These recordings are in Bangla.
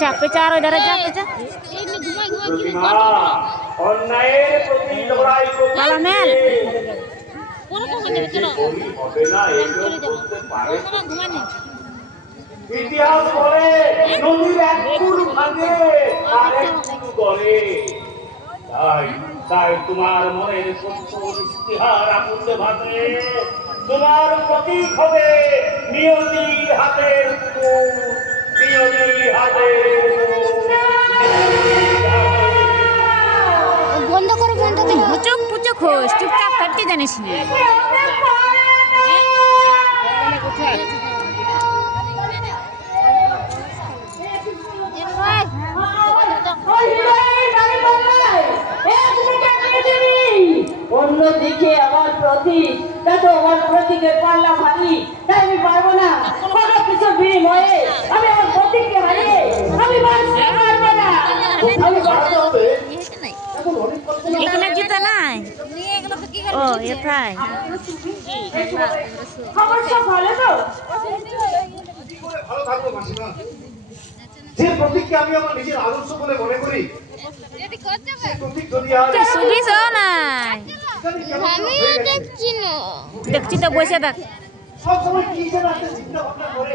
পেঁচা পেঁচা আর ওই ধারে যা পেঁচা অন্যায়ের প্রতি লড়াই পালা মেল হবে না এগুলো করতে পারে ইতিহাস বলে নদীর এক কুল ভাঙে আর এক কুল গড়ে তাই তাই তোমার মনের সত্য ইতিহাস আগুনে ভাঙে তোমার প্রতীক হবে নিয়তির হাতের পুতুল নিয়তির হাতের বন্ধ করো বন্ধ তুই হুচুক পুচুক হোস চুপচাপ থাকতে জানিস না অন্যদিকে আমার প্রতীক দেখো আমার প্রতীকের পাল্লা ভারী তাই আমি পারবো না কোনো কিছু বিনিময়ে আমি আমার প্রতীককে হারিয়ে আমি বাঁচতে পারবো না আমি বাঁচতে হবে এখানে জুতা নাই ও এটাই খবর সব ভালো তো ভালো থাকবো মাসিমা যে প্রতীককে আমি আমার নিজের আদর্শ বলে মনে করি সেই প্রতীক যদি আর সুবিস নাই দেখছি তো বসে দেখ সব সময় কি যেন একটা চিন্তা ভাবনা করে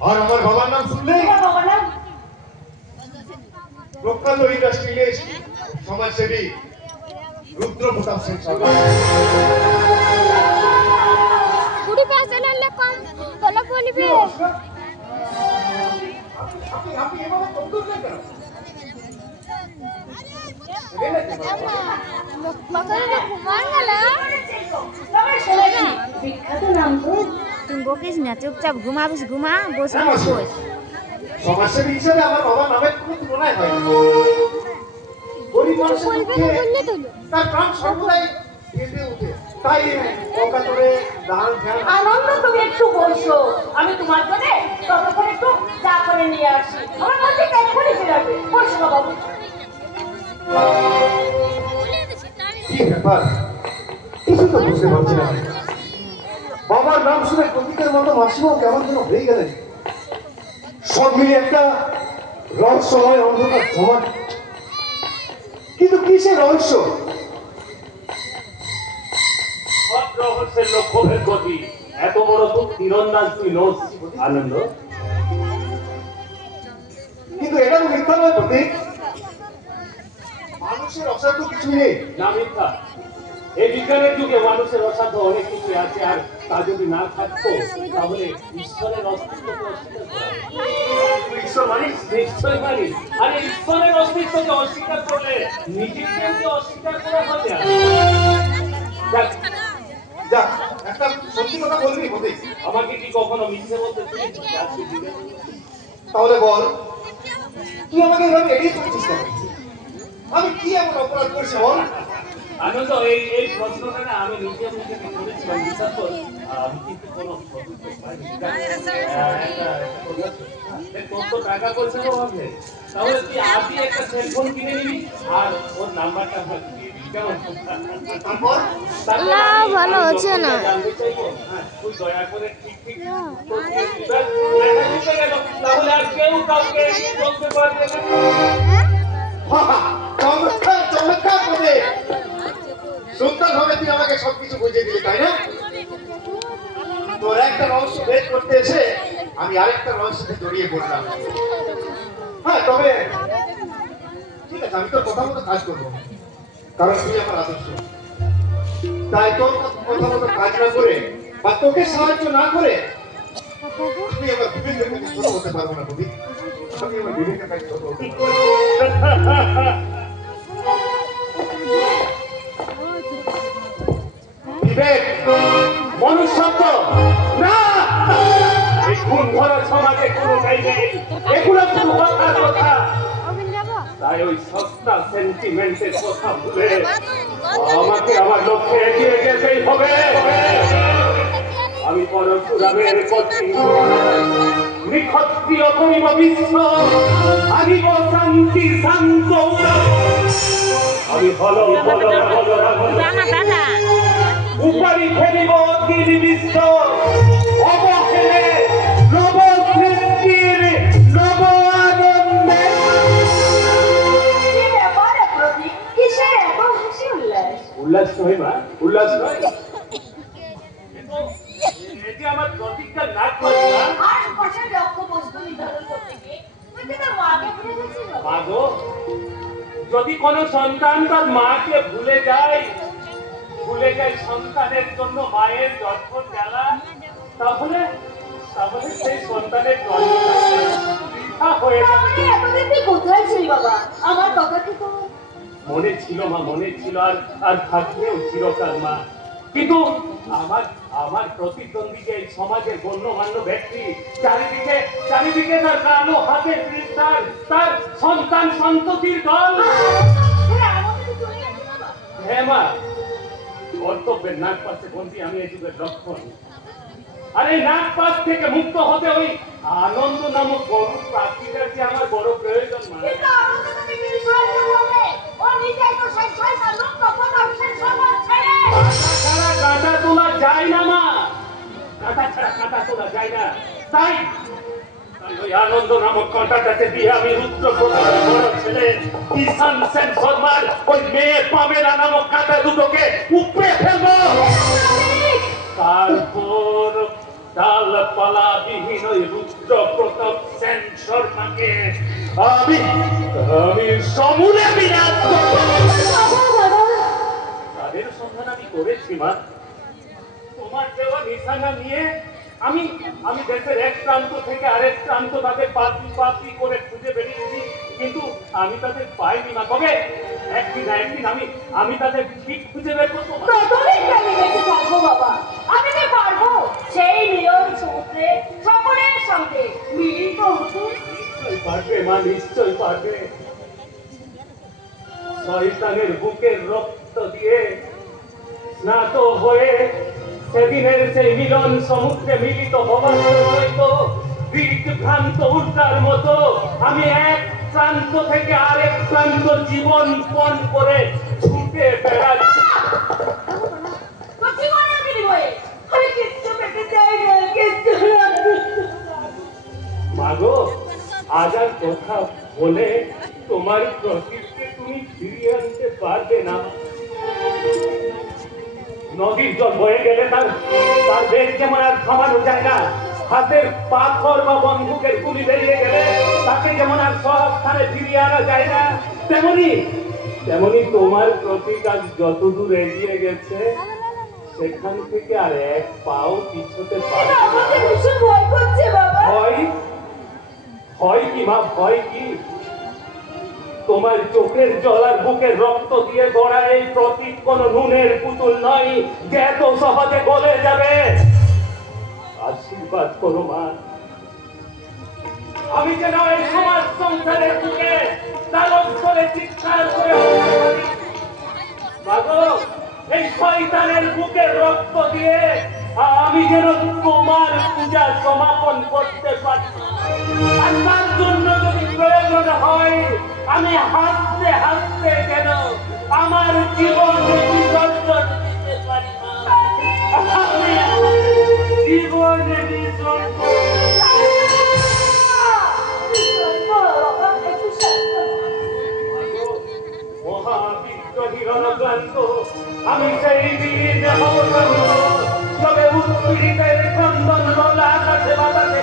আর আমার বাবার নাম শুনলেই বাবা না প্রখ্যাত ইন্ডাস্ট্রিয়ালিস্ট সমাজসেবী রুদ্র প্রতাপ সেন সরকার কুড়ি পাঁচ এলে কম বলো বলবি আপনি এভাবে কমজোর কেন বিখ্যাত নাম তো তুই বকিস না চুপচাপ ঘুমাবিস ঘুমা বস বস সমাজসেবী হিসেবে আমার বাবার নামের কোনো তুলনায় হয় না গরিব মানুষের দুঃখে তার প্রাণ সর্বদাই কেঁদে ওঠে তাই অকাতরে দান ধ্যান আনন্দ তুমি একটু বসো আমি তোমার জন্য ততক্ষণ একটু চা করে নিয়ে আসি আমার মধ্যে এক্ষুনি বেরোবে বসো না বাবু কি ব্যাপার কিছু তো বুঝতে পারছি না বাবার নাম শুনে প্রতীকের মতো মাসিমাও কেমন যেন হয়ে গেলেন সব মিলে একটা রহস্যময় অন্ধকার জমা কিন্তু কিসের রহস্য সব রহস্যের লক্ষ্যের গতি এত বড় তো তীরন্দাজ তুই নোস আনন্দ কিন্তু এটা তো মিথ্যা নয় প্রতীক মানুষের অসাধ্য কিছু নেই না মিথ্যা এই বিজ্ঞানের যুগে মানুষের অসাধ্য অনেক কিছু আছে আর তা যদি না থাকতো তাহলে ঈশ্বরের অস্তিত্বকে অস্বীকার করা ঈশ্বর মানিস নিশ্চয় মানিস আর ঈশ্বরের অস্তিত্বকে অস্বীকার করলে নিজেকে অস্বীকার করা হবে যাক যাক একটা সত্যি কথা বলবি প্রতীক আমাকে কি কখনো মিথ্যে বলতে তাহলে বল তুই আমাকে এভাবে এড়িয়ে চলছিস কেন আমি কি এমন অপরাধ করছি বল আনন্দ এই প্রশ্নটা না আমি নিজে মুখে করেছিলাম বিশ্বাস কর আমি কিন্তু কোনো কত টাকা পয়সা হবে তাহলে তুই আজই একটা সেলফোন কিনে নিবি আর ওর নাম্বারটা আমাকে দিয়ে দিবি কেমন না ভালো হচ্ছে না জানতে চাইবো তুই দয়া করে ঠিক ঠিক তাহলে আর কেউ কাউকে বলতে পারবে না চমৎকার চমৎকার করে সুন্দর ভাবে তুই আমাকে সবকিছু বুঝিয়ে দিলি তাই না তোর একটা রহস্য ভেদ করতে এসে আমি আরেকটা রহস্যতে জড়িয়ে পড়লাম হ্যাঁ তবে ঠিক আছে আমি তোর কথা মতো কাজ করবো কারণ তুই আমার আদর্শ তাই তোর কথা মতো কাজ না করে বা তোকে সাহায্য না করে আমি আমার বিবেকের কাছে ছোট হতে পারবো না কবি আমি আমার বিবেকের কাছে ছোট হতে পারবো বিবেক মনুষ্যত্ব না এই খুন ভরা সমাজে কোনো জায়গায় এগুলো শুধু কথার কথা তাই ওই সস্তা সেন্টিমেন্টের কথা ভুলে আমাকে আমার লক্ষ্যে এগিয়ে যেতেই হবে আমি পরশুরামের কঠিন নিক্ষত্রিয় করিব বিশ্ব আনিব শান্তি শান্ত আমি হলো উপরি ফেলিব তিন বিশ্ব অবহেলে নব সৃষ্টির নব উল্লাস নয় মা, উল্লাস নয়। কিন্তু এটি আমার প্রতিজ্ঞা না করে মা। আশপাশের লক্ষ্য বস্তু নির্ধারণ করতে গিয়ে তুই কি তোর মাকে ভুলে গেছিস? মা গো, যদি কোনো সন্তান তার মাকে ভুলে যায় সন্তানের জন্য মায়ের যত্ন জ্বালা, তাহলে তাহলে সেই সন্তানের জন্মটা বৃথা হয়ে যাবে। তাহলে এতদিন তুই কোথায় ছিলি বাবা? আমার কথা কি তোর মনে ছিল মা, মনে ছিল, আর থাকলেও চিরকাল মা। কিন্তু আমার আমার প্রতিদ্বন্দ্বী যে এই সমাজের গণ্যমান্য ব্যক্তি, চারিদিকে তার কালো হাতের বিস্তার, তার সন্তান সন্ততির দল। হ্যাঁ মা, কর্তব্যের নাক পাশে বন্দি আমি এই যুগের লক্ষণ। আর এই নাক পাশ থেকে মুক্ত হতে ওই আনন্দ নামক বড় প্রাপ্তিটার যে আমার বড় প্রয়োজন মা। কাঁটা তোলা যায় না মা, কাঁটা ছাড়া কাঁটা তোলা যায় না। তাই ওই আনন্দ নামক কাঁটাটাকে দিয়ে আমি রুদ্র প্রতাপের বড় ছেলে কিষান সেন শর্মার ওই মেয়ে পামেলা নামক কাঁটা দুটোকে উপড়ে ফেলবো। তারপর ডালপালা বিহীন ওই রুদ্র প্রতাপ সেন শর্মাকে আমি সমূলে বিনাশ করব। তাদের সন্ধান আমি করেছি মা। তোমার দেওয়া নিশানা নিয়ে আমি দেশের এক প্রান্ত থেকে আরেক প্রান্ত তাদের পাপি করে খুঁজে বেরিয়েছি, কিন্তু আমি তাদের পাইনি মা। তবে একদিন আমি তাদের ঠিক খুঁজে বের করবো। বাবা, আমি কি পারবো সেই মিলন সমুদ্রে সকলের সঙ্গে মিলিত হতে? নিশ্চয়ই পারবে মা, নিশ্চয়ই পারবে। শয়তানের বুকের রক্ত দিয়ে স্নাত হয়ে সেদিনের সেই মিলন সমুদ্রে মিলিত হবার হয়তো বিভ্রান্ত উল্কার মতো আমি এক প্রান্ত থেকে আরেক প্রান্ত জীবন পণ করে ছুটে বেড়াচ্ছি। মাগো, আজ আর কথা বলে তোমার প্রতীককে তুমি ফিরিয়ে আনতে পারবে না। নদীর জল বয়ে গেলে তার বেগ যেমন আর থামানো যায় না, হাতের পাথর বা বন্দুকের গুলি বেরিয়ে গেলে তাকে যেমন আর স্বস্থানে ফিরিয়ে আনা যায় না, তেমনি তোমার প্রতীক আজ যতদূর এগিয়ে গেছে সেখান থেকে আর এক পাও পিছোতে পারবে না। ভয় কি মা, ভয় কি? তোমার চোখের জল আর বুকের রক্ত দিয়ে গড়া এই প্রতীক কোন নুনের পুতুল নয় যে এত সহজে গলে যাবে। আশীর্বাদ করো মা, আমি যেন এই সমাজ সংসারের বুকে তালব করে চিৎকার করে উঠতে পারি। মাগো, এই শয়তানের বুকের রক্ত দিয়ে আমি যেন তোমার পূজা সমাপন করতে পারি। আর তার জন্য যদি প্রয়োজন হয় আমি হাসতে হাসতে যেন আমার জীবন বিসর্জন দিতে পারি। আমি জীবন বিসর্জন মহাবিদ্রোহী রণক্লান্ত আমি সেই দিন তবে উৎপীড়িতের চন্দন বলা আকাশে বাতাসে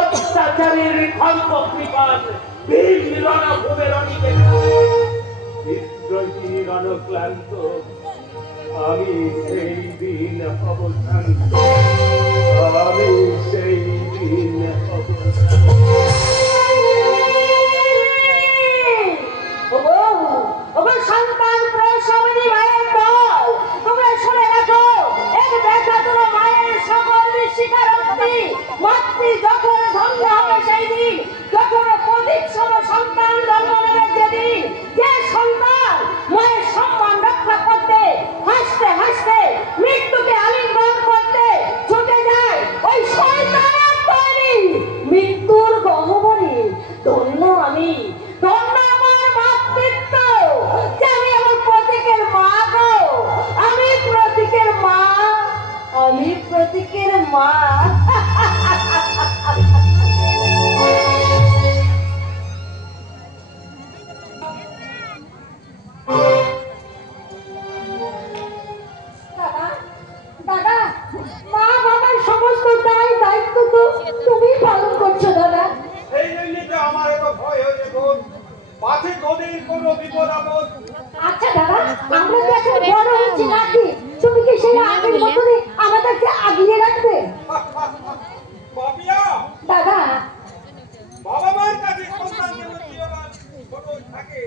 অত্যাচারের খল্প কৃপান ভীম রণভূমে রণিতে বিদ্রোহী রণক্লান্ত আমি সেই দিন অবসান্ত, আমি সেই দিন সন্তান প্রসবনী মায়ের দল, তোমরা শুনে রাখো, এক দেখা তোর মায়ের সকল স্বীকারোক্তি মাতৃ যখন ধন্য হবে সেই দিন, যখন প্রতীক সম সন্তান জন্ম নেবে যেদিন, যে সন্তান মায়ের সম্মান রক্ষা করতে হাসতে হাসতে মৃত্যুকে আলিঙ্গন করতে ছুটে যায় ওই শয়তানের তৈরি মৃত্যুর গহ্বরে, ধন্য আমি, ধন্য আমার মাতৃত্ব, যে আমি আমার প্রতীকের মা গো, আমি প্রতীকের মা, আমি প্রতীকের মা। বড় হচ্ছে নাকি তুমি কি সেই আগের মতনই আমাদেরকে আগিয়ে রাখবে? বাপিয়া দাদা বাবা মায়ের কাছে সন্তান যেমন প্রিয়বান ছোট থাকে,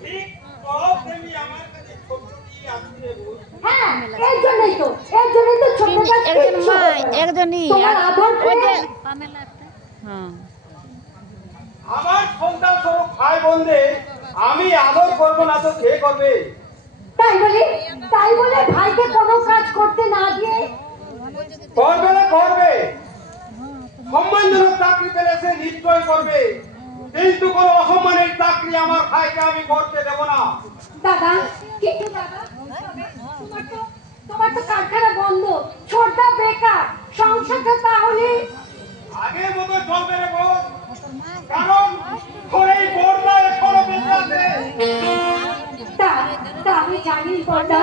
ঠিক সব তেমনি আমার কাছে ছোটটি আসছে। হ্যাঁ এর জন্যই তো ছোটটা একজন মা একজনই তোমার আদর ওই যে পেয়ে- হ্যাঁ আমার সন্তান স্বরূপ ভাই বোনদের আমি আদর করবো না তো কে করবে? তাই বলে ভাইকে কোনো কাজ করতে না দিয়ে করবে না করবে, সম্মানজনক চাকরি পেলে সে নিশ্চয় করবে, কিন্তু কোন অসম্মানের চাকরি আমার ভাইকে আমি করতে দেব না। দাদা কিন্তু দাদা তোমার তো কারখানা বন্ধ, ছোটটা বেকার, সংসারটা তাহলে আগের মতো চলবে রে বোন, কারণ তোর এই বোনটা এখনো বেঁচে আছে। তা আমি জানি বড়দা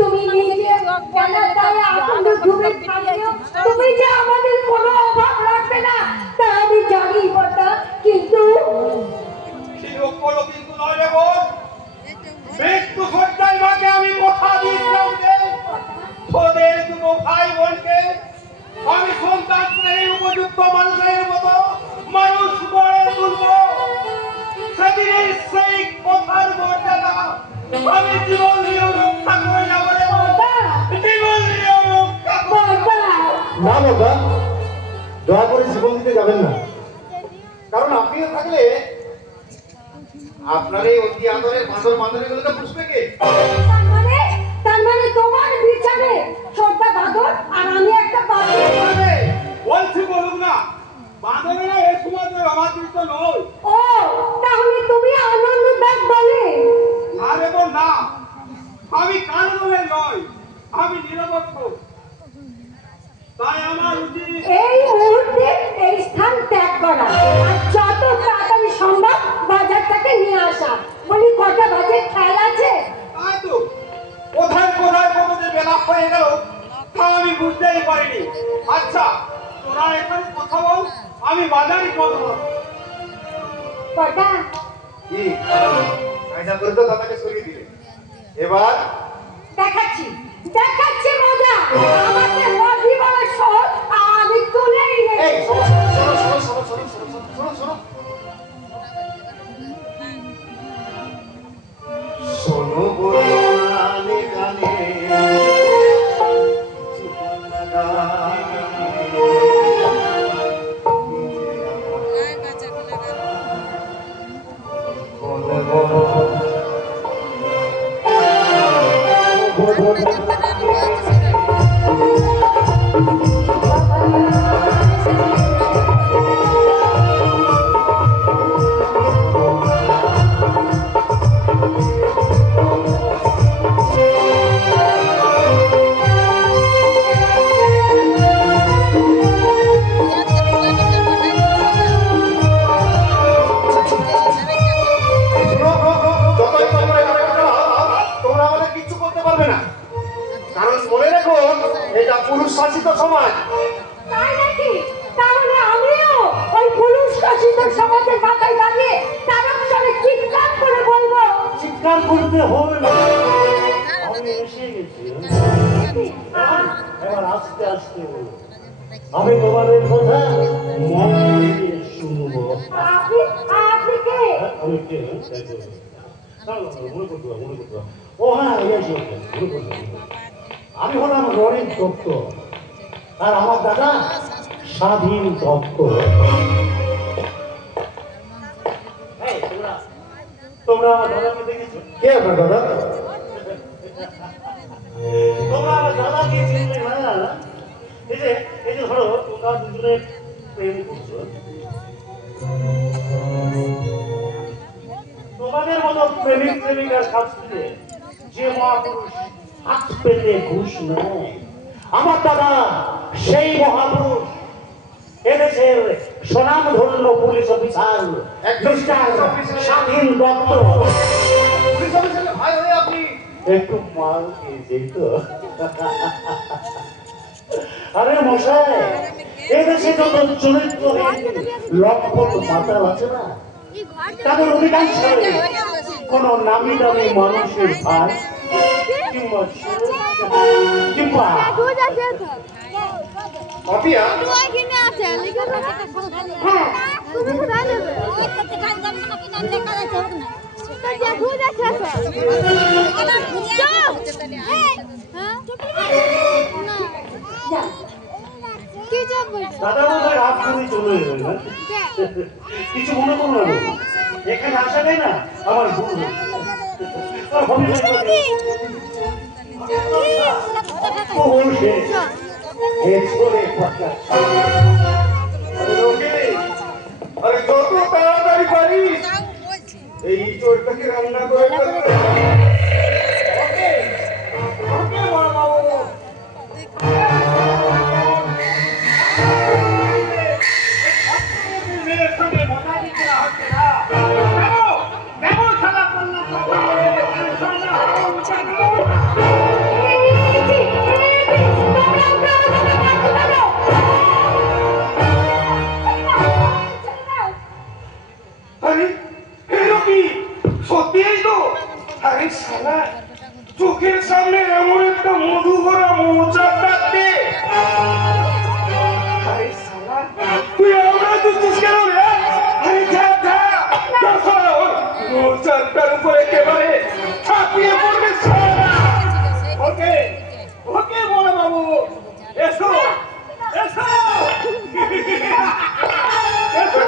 তুমি নিজে জানাতায় আনন্দ ডুবে থাকলেও তুমি যে আমাদের কোনো অভাব রাখবে না তা আমি জানি বড়দা, কিন্তু চিরকাল কিন্তু নয় রে বোন, মৃত্যু সজ্জায় মাকে আমি কথা দিয়েছিলাম যে তোদের দুটো ভাই বোনকে আমি সন্তান স্নেহে উপযুক্ত মানুষের মতো মানুষ গড়ে তুলব। সেদিনের সেই কথার মর্যাদা আমি জীবন দিয়ে রক্ষা করে যাবো রে বোন, জীবন দিয়ে রক্ষা করে যাবো। বড়দা না বাবা, দয়া করে জীবন দিতে যাবেন না, কারণ আপনিও থাকলে আপনার এই অতি আদরের বাঁদরগুলোকে পুষবে কে? তার মানে তোমার বিচারে ছোটটা বাদর আর আমি একটা বাদর। আরে, বলছি বলুক না, বাঁদরেরা এই সমাজের অবাধিত নয়। ও তাহলে তুমি আনন্দ দেখ বলে আরে বোন না, আমি কানুনের নয়, আমি নিরপেক্ষ। তাই আমার উচিত এই মুহূর্তে এই স্থান ত্যাগ করা আর যত তাড়াতাড়ি সম্ভব বাজারটাকে নিয়ে আসা। বলি কটা বাজে খেয়াল আছে? তাই তো, কোথায় কোথায় কত যে বেলা হয়ে গেল তা আমি বুঝতেই পারিনি। আচ্ছা, তোরা এখানে কথা বল, আমি বাজারই করবো। কটা কি কায়দা করে তো দাদাকে সরিয়ে দিলে, এবার দেখাচ্ছি মজা। আমাকে মজি বলে সহজ আমি তুলেই নেই। এই শোনো শোনো শোনো শোনো শোনো শোনো শোনো শোনো শোনো বলো গানে গানে পুরুষ শাসিত সমাজ। তাই নাকি? তাহলে আমিও ওই পুরুষ শাসিত সমাজের মাথায় দাঁড়িয়ে তারক স্বরে চিৎকার করে বলবো, চিৎকার করতে হবে না, আমি এসে গেছি। এবার আস্তে আস্তে বলো, আমি তোমাদের কথা মন দিয়ে শুনবো। আপনি কে? আমি কে? মনে করতে ও হ্যাঁ, মনে করতে আমি হলাম রনিত দত্ত, আর আমার দাদা স্বাধীন দত্ত। তোমরা আমার দাদাকে দেখেছো? কে আপনার দাদা? তোমরা আমার দাদাকে চিনলে না? এই যে ধরো তোমরা দুজনে প্রেম করছো, তোমাদের মতো প্রেমিক প্রেমিকার কাছ থেকে যে মহাপুরুষ হাত পেতে ঘুষ নেয়, আমার দাদা সেই মহাপুরুষ, এদেশের স্বনামধন্য পুলিশ অফিসার স্বাধীন দত্ত। পুলিশ অফিসারের ভাই হয়ে আপনি একটু মাল খেয়েছি তো। আরে মশাই, এদেশে যত চরিত্রহীন লম্পট মাতাল আছে না, তাদের অধিকাংশ কোন নামি দামি মানুষের ভাই, কিম্বা কিম্বা পাপিয়া দাদা বোধহয় রাত করে চলে যাবে না কিছু মনে করো না এখানে আসা যায় না আমার ভুল আরে যত তাড়াতাড়ি পারিস এই চোরটাকে রান্না করে ফেলবে। ওকে, ওকে বড় বাবু। মেয়ের সঙ্গে মজা দিতে হচ্ছে না। কেমন খেলা করলাম আরে এলো কি সত্যি তো আরে শালা চোখের সামনে এমন একটা মধু ভরা মৌচাক ডাকতে আরে শালা তুই আমরা দুচ্ছিস কেন রে আরে যা যা যা শালা মৌচাকটার উপরে একেবারে ছাপিয়ে পড়বে শালা ওকে ওকে বড় বাবু এসো এসো এসো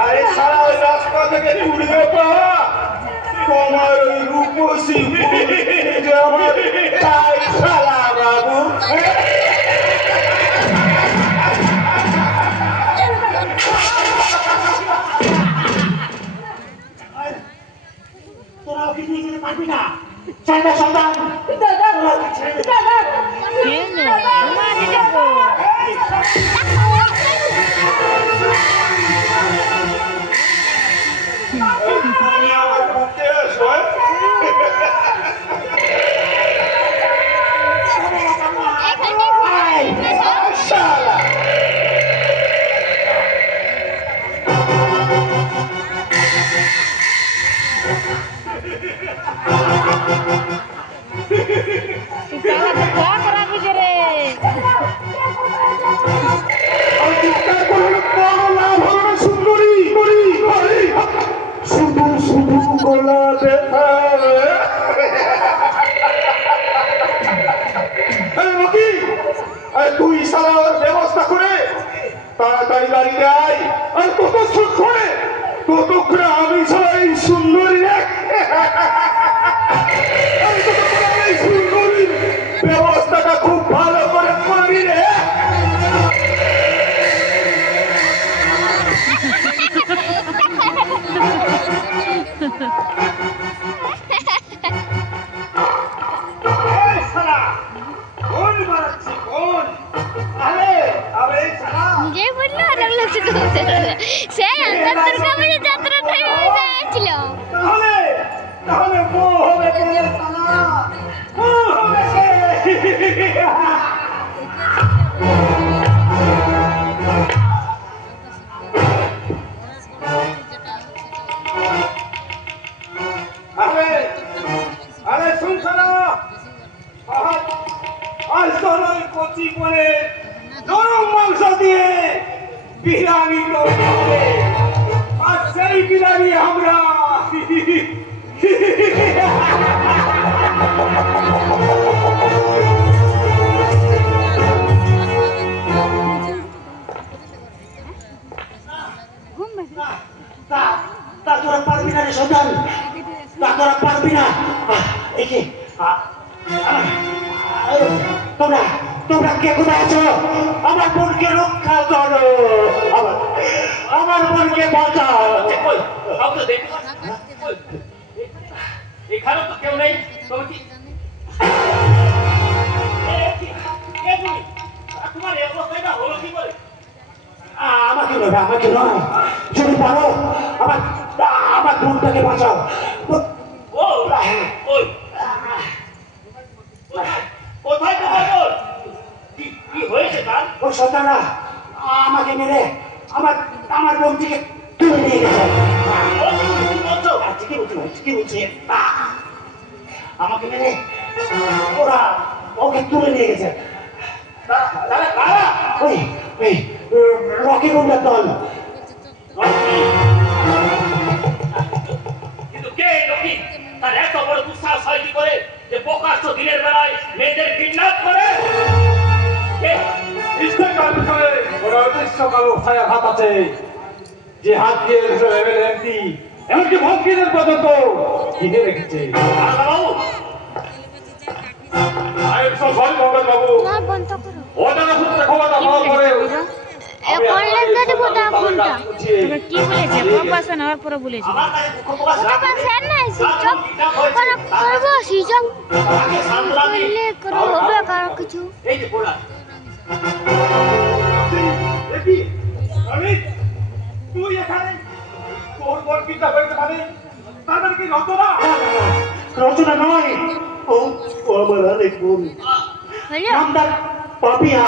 আরে সারা ওই রাস্তা থেকে তুলবে পাওয়া তোমার ওই রূপসী আমার তাই শালা বাবু তোরাও কি নিয়ে যেতে পারবি না চাইনা সন্তান তুমি আমার বুকে এসো শালা তুই সারার ব্যবস্থা করে তাড়াতাড়ি গাড়ি দেয় আর ততক্ষণ করে ততক্ষণ আমি ছাড়া এই সুন্দরী সুন্দরীর ব্যবস্থাটা খুব ভালো করে করবি রে নিজেই বললো আর লোক সেই দুর্গা পূজা যাত্রা টাইমে যাচ্ছিল তাহলে বউ হবে আরে শুনছ না আজ তোর কচি করে নরম মাংস দিয়ে বিরিয়ানি তৈরি হবে আর সেই বিরিয়ানি আমরা তা তোরা পারবি না রে সন্তান তা তোরা পারবি না এই যে তোমরা তোমরা কে কোথায় আছো আমার বোনকে রক্ষা করো আমার বোনকে বাঁচাও এখানে তো কেউ নেই, তবে কি তোমার এই অবস্থাটা হলো কি করে? আমাকে নয় যদি পারো আমার আমার বোনটাকে বাঁচাও। কোথায় তোমার বোন? কি হয়েছে তার? ওই সন্তানরা আমাকে মেরে আমার বোনটিকে তুলে নিয়ে গেছে। ঠিকই বলছে আমাকে মেরে ওরা ওকে তুলে নিয়ে গেছে। ওই রকি গুন্ডার দল। কিন্তু কে রকি? তার এত বড় দুঃসাহস হয় কি করে যে প্রকাশ্য দিনের বেলায় মেয়েদের কিডন্যাপ করে? নিশ্চয়ই তার পিছনে কোনো অদৃশ্য কালো ছায়া হাত আছে, যে হাত দিয়ে এমপি এমনকি মন্ত্রীদের পর্যন্ত কিনে রেখেছে। বাবু তোমার বন্ধ করো অজানা সূত্রে ক্ষমতা পাওয়ার পরে অনলাইন কাটে কোটা কোনটা তোকে কি বলেছে? প্রবাসন হওয়ার পরে বলেছে। আমার কাছে দুঃখ প্রকাশ ওটা রাখবে। স্যার না সিজক করব সিজক করলে হবে কারো কিছু এই যে বলা তুই এখানে তোর বোন কিডন্যাপ হয়েছে মানে তার মানে কি রচনা? রচনা নয়, ও আমার আরেক বোন হলো নামদার পাপিয়া।